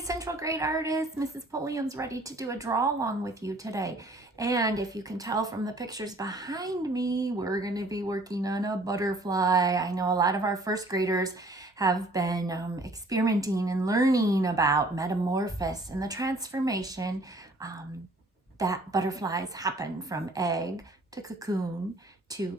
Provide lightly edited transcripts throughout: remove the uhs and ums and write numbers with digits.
Central Grade artists. Mrs. Pulliam's ready to do a draw along with you today. And if you can tell from the pictures behind me, we're going to be working on a butterfly. I know a lot of our first graders have been experimenting and learning about metamorphosis and the transformation that butterflies happen from egg to cocoon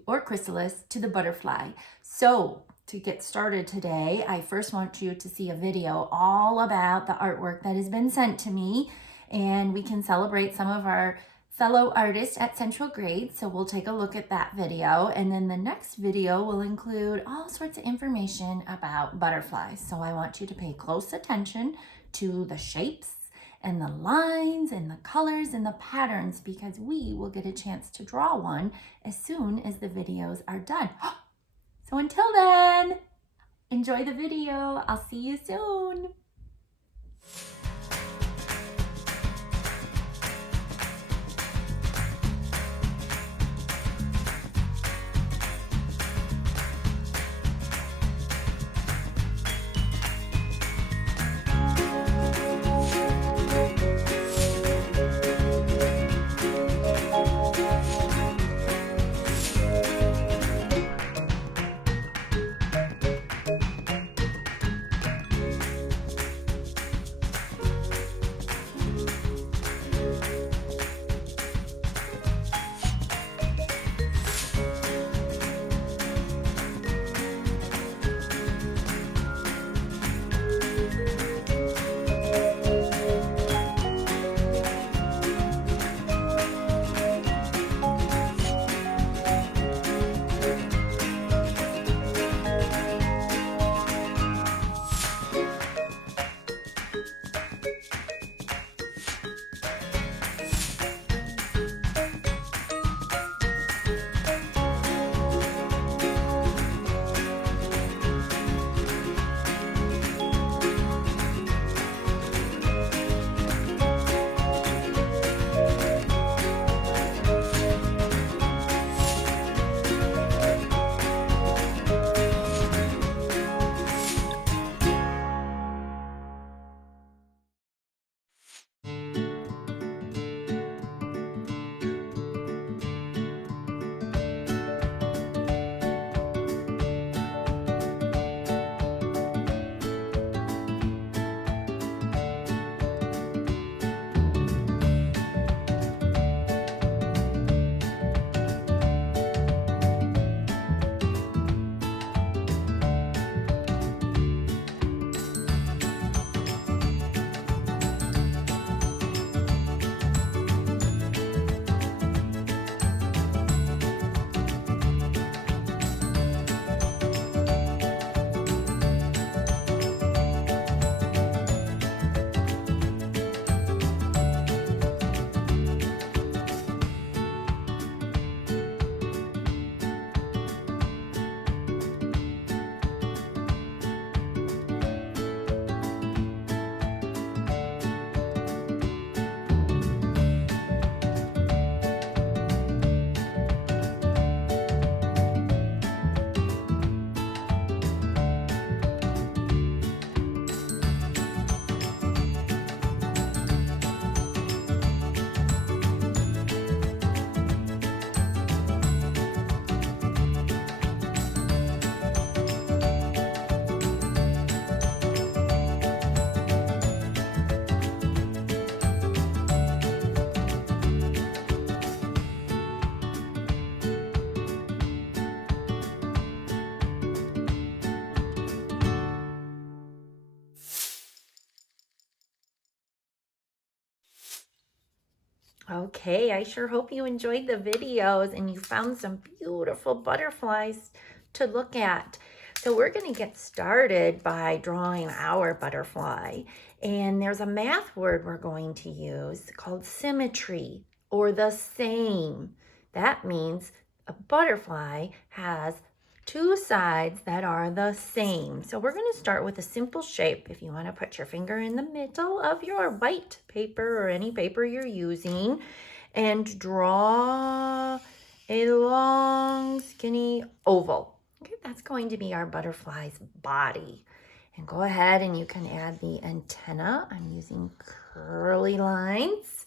or chrysalis to the butterfly. So to get started today, I first want you to see a video all about the artwork that has been sent to me, and we can celebrate some of our fellow artists at Central Grade. So we'll take a look at that video, and then the next video will include all sorts of information about butterflies. So I want you to pay close attention to the shapes and the lines and the colors and the patterns, because we will get a chance to draw one as soon as the videos are done. So until then, enjoy the video. I'll see you soon. Okay, I sure hope you enjoyed the videos and you found some beautiful butterflies to look at. So we're going to get started by drawing our butterfly. And there's a math word we're going to use called symmetry, or the same. That means a butterfly has two sides that are the same. So we're going to start with a simple shape. If you want to put your finger in the middle of your white paper or any paper you're using and draw a long skinny oval. Okay, that's going to be our butterfly's body. And go ahead and you can add the antenna. I'm using curly lines.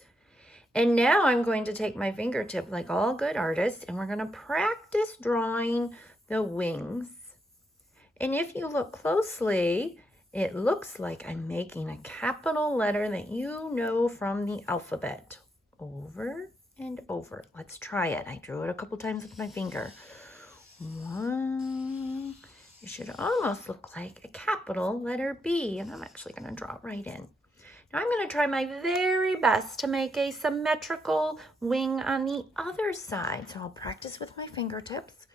And now I'm going to take my fingertip like all good artists, and we're going to practice drawing the wings. And if you look closely, it looks like I'm making a capital letter that you know from the alphabet. Over and over. Let's try it. I drew it a couple times with my finger. One. It should almost look like a capital letter B, and I'm actually going to draw it right in. Now I'm going to try my very best to make a symmetrical wing on the other side. So I'll practice with my fingertips.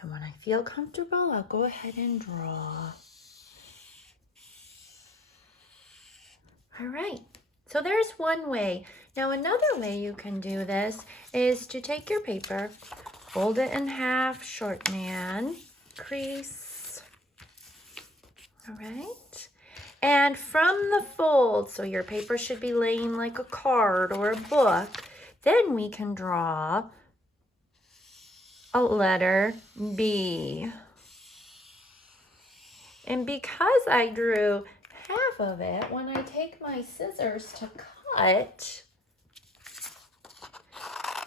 And when I feel comfortable, I'll go ahead and draw. All right, so there's one way. Now another way you can do this is to take your paper, fold it in half, shorthand, crease. All right, and from the fold, so your paper should be laying like a card or a book, then we can draw a letter B. And because I drew half of it, when I take my scissors to cut,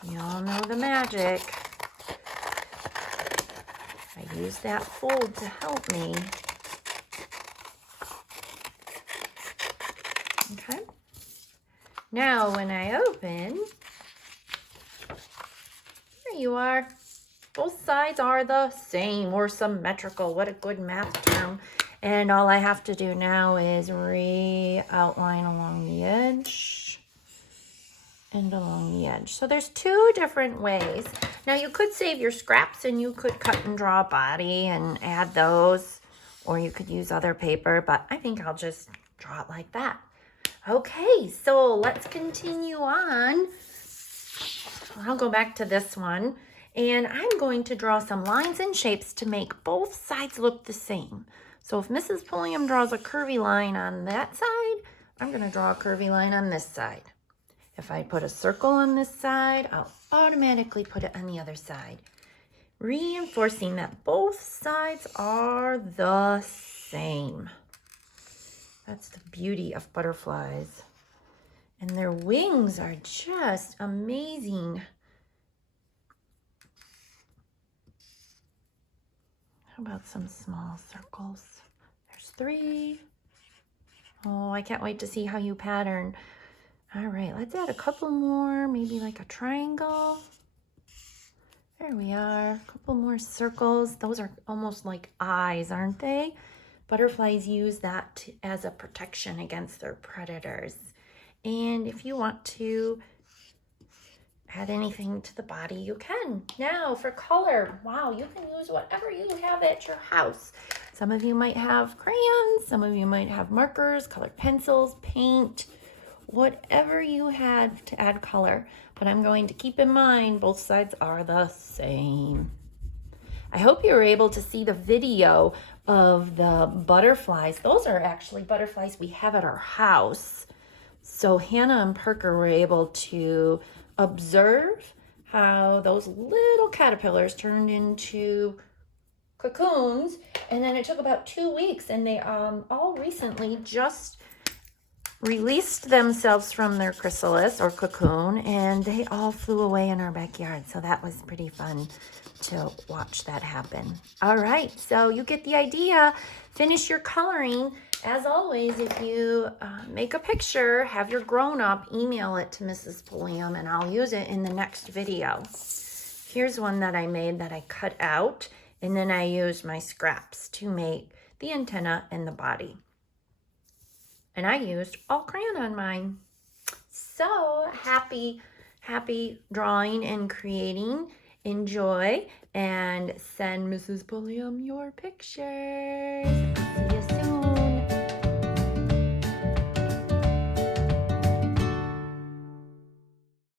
you all know the magic. I use that fold to help me. Okay. Now when I open, there you are. Both sides are the same or symmetrical. What a good math term. And all I have to do now is re-outline along the edge and along the edge. So there's two different ways. Now you could save your scraps and you could cut and draw a body and add those, or you could use other paper, but I think I'll just draw it like that. Okay, so let's continue on. I'll go back to this one, and I'm going to draw some lines and shapes to make both sides look the same. So if Mrs. Pulliam draws a curvy line on that side, I'm going to draw a curvy line on this side. If I put a circle on this side, I'll automatically put it on the other side, reinforcing that both sides are the same. That's the beauty of butterflies. And their wings are just amazing. How about some small circles? There's 3. Oh, I can't wait to see how you pattern. All right, let's add a couple more, maybe like a triangle. There we are, a couple more circles. Those are almost like eyes, aren't they? Butterflies use that as a protection against their predators. And if you want to add anything to the body, you can. Now for color, wow, you can use whatever you have at your house. Some of you might have crayons, some of you might have markers, colored pencils, paint, whatever you had to add color. But I'm going to keep in mind both sides are the same. I hope you were able to see the video of the butterflies. Those are actually butterflies we have at our house. So Hannah and Parker were able to observe how those little caterpillars turned into cocoons, and then it took about 2 weeks, and they all recently just released themselves from their chrysalis or cocoon, and they all flew away in our backyard. So that was pretty fun to watch that happen. All right, so you get the idea. Finish your coloring. As always, if you make a picture, have your grown-up email it to Mrs. Pulliam, and I'll use it in the next video. Here's one that I made that I cut out, and then I used my scraps to make the antenna and the body. And I used all crayon on mine. So happy drawing and creating. Enjoy, and send Mrs. Pulliam your pictures.